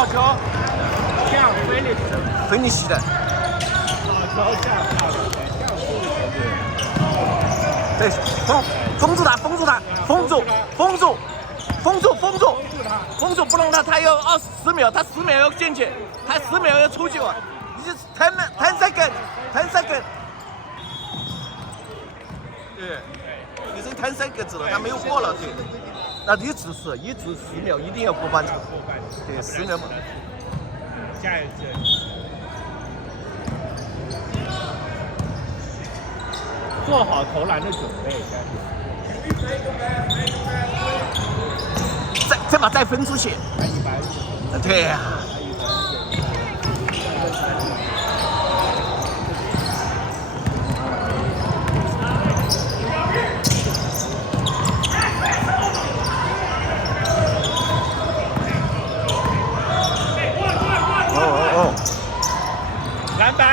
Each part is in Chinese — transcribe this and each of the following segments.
好球，像菲尼西的。好球下好了，对，封住他，封住他，封住，封住，封住，封住，封住，不能他有10秒，他10秒要进去，他10秒要出去了，你就10 seconds。对，已经10 seconds 了，他没有过了，对。那一直10秒，一定要过半场。对，10秒嘛。下一次。做好投篮的准备。再把再分出去。对呀。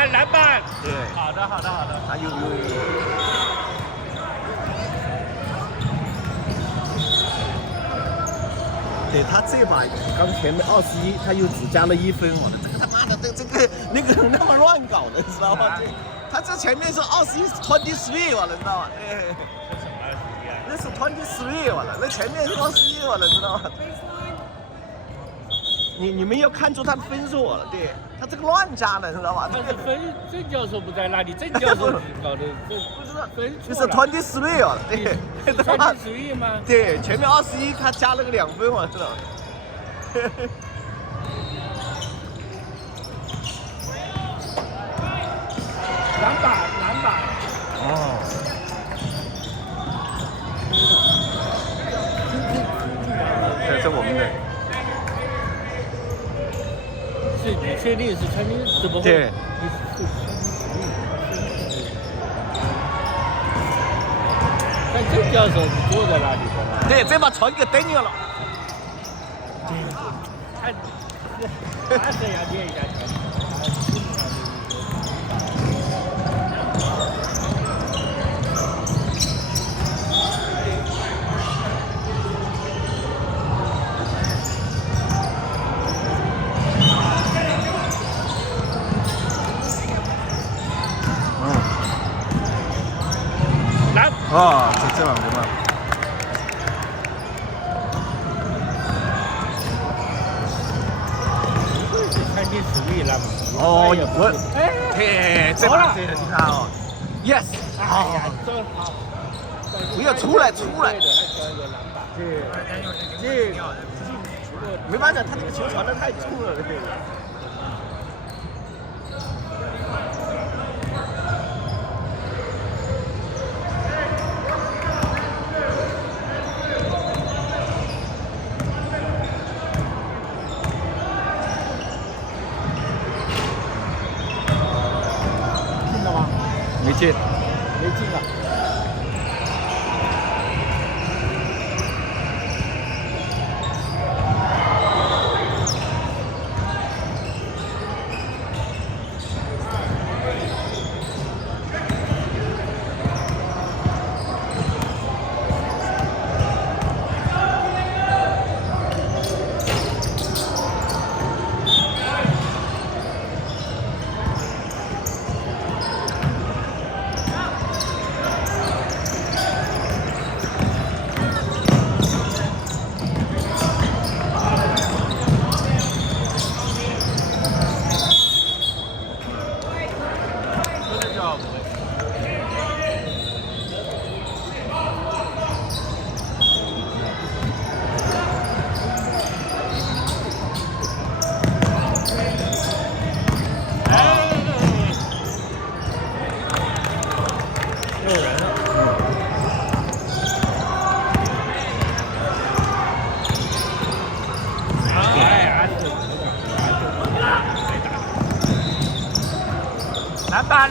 篮板，对，好的，还有，对他这把刚前面21，他又只加了1分，我的这个他妈的这个那个那么乱搞的，你知道吗？他这前面是23，完了，你知道吗？对，那是23完了，那前面是21完了，知道吗？你们要看出他的分数了，对他这个乱加的，知道吧？但是郑教授不在那里，郑教授搞的这不知道分就是23了，对，23吗？对，前面21他加了个2分，我知道。篮板。哦。这是我们的。是你确定是陈明？怎么会？对。但郑教授是坐在那里的。对，这把传给登了。他这样练一下。哦，这样对吧？看进10了嘛？哦，嘿，这把对了，你看哦 ，yes， 好，不要出来。对，没办法，他这个球传得太重了，对。没进了。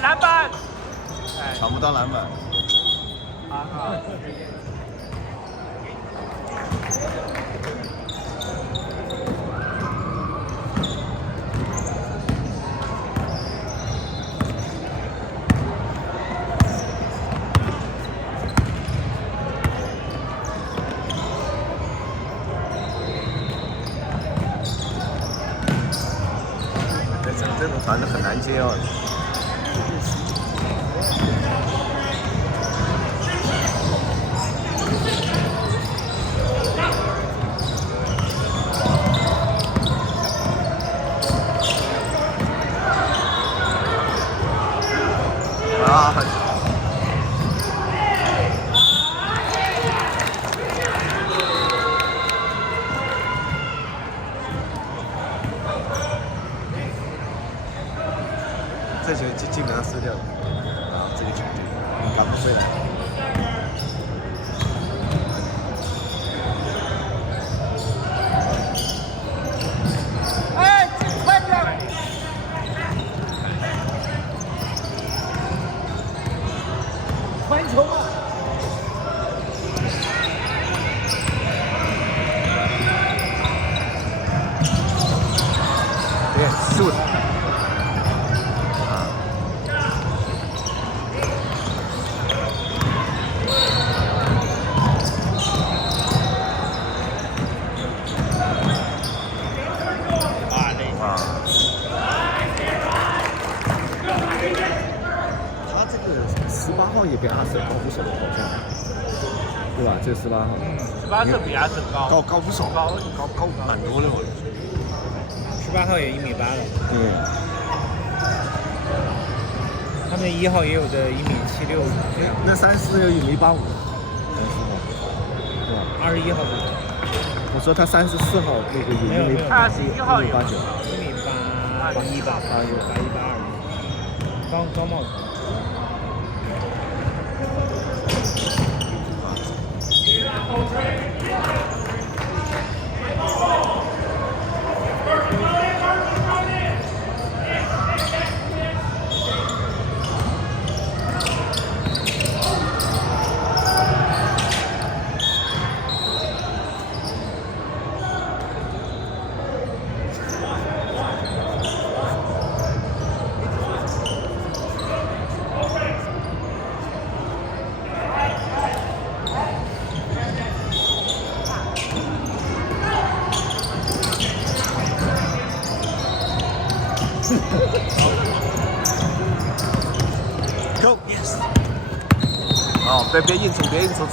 篮板，抢不到篮板。这种传的很难接哦。啊！这球基本上失掉了，啊，这个球打不回来。哎，快点！传球吧。对，shoot。18号也比阿瑟高5手，好像，对吧？这18号18是比阿瑟高，高5手，高蛮多的，我觉得。18号也1.8米了。对。他们1号也有的1.76米。那34有1.85米，对吧21号我说他34号那个有1.81米，1.89，1.89，高帽子。Go yes。哦，别硬冲，别硬冲。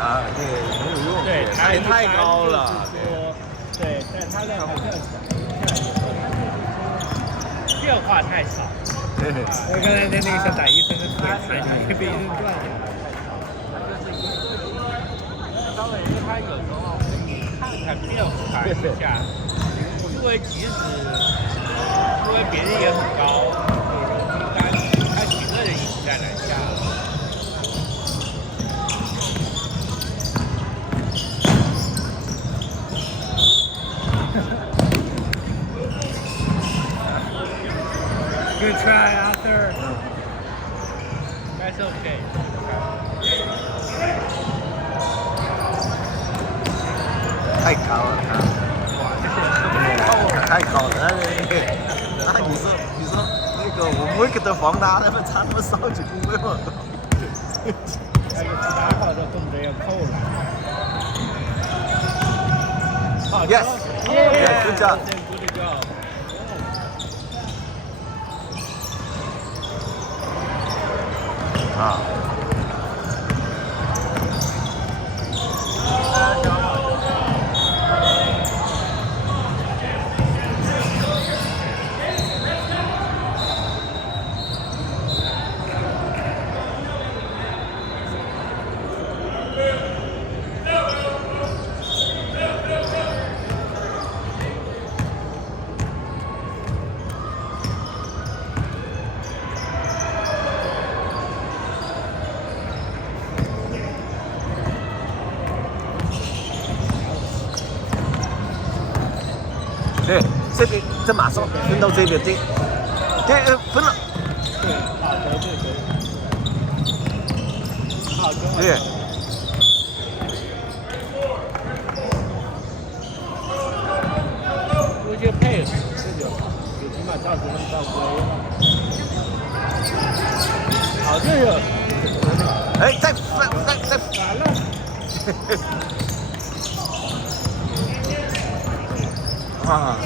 啊，对，没有用。对，太高了。对，但他的好像变化太少。对。我刚才那个想打1分的腿踩被一顿转下来。稍微他有时候你看看变化一下，因为即使因为别人也很高，他几个人一起在篮下。Good try, Arthur. That's okay. 太高了，太高了。那你说那个我们会给他防他，他们差那么少几公分嘛？那个18号都动作要扣了。好 Yes. Yeah, good job. Good job. 啊。对，这边这马上分到这边，对，分了。对。我就配合这就，最起码照顾他们照顾了。好，这个。哎，再完了。啊。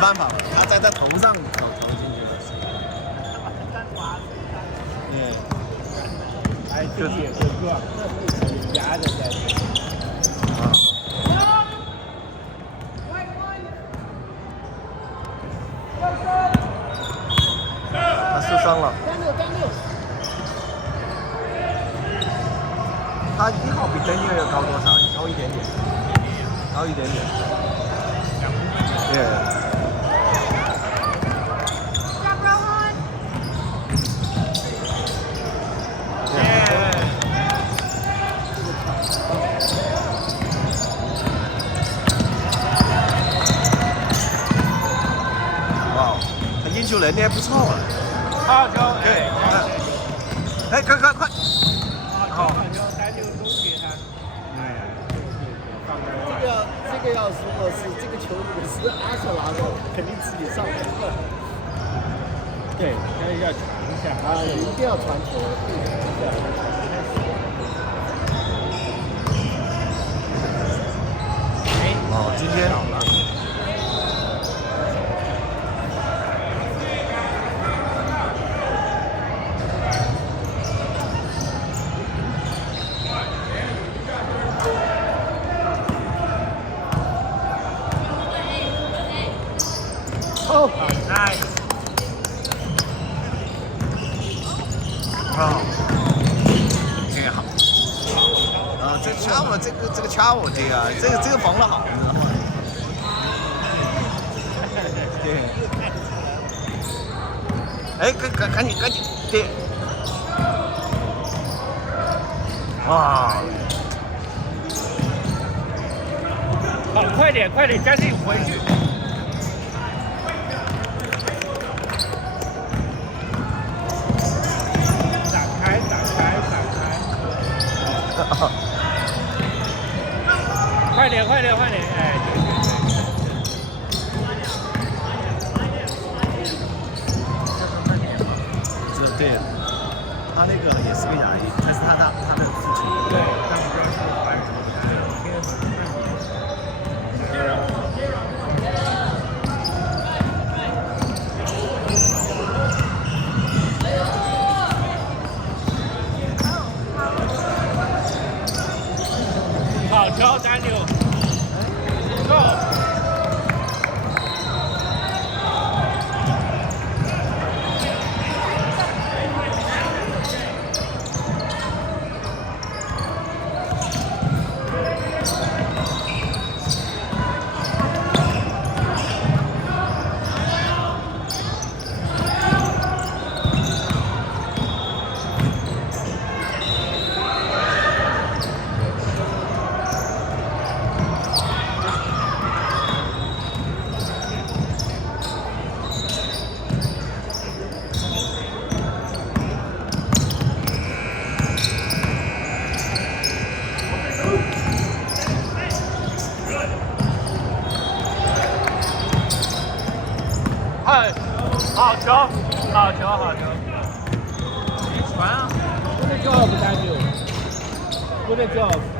办法了，他在他头上投进去了。哎，这也是个压着在。他受伤了。他1号比Daniel要高多少？高一点点，高一点点。对。哇，他运球能力还不错啊。好球！对，哎，快！好球！3-6都给他。这个要如果是这个球，如果是阿克拿的，肯定自己上分了。对，要传一下啊，一定要传球。哦，今天。哦，nice。啊，挺好。这掐我这个掐我这个这个防得好，你知道吗？对。哎，赶紧，对。哇！好，快点，赶紧回去。展开。快点！哎，对。对，他那个也是个牙医，但是他的父亲。对。好球，3-6 ，Go！好球！传啊！Good job，Daniel。Good job。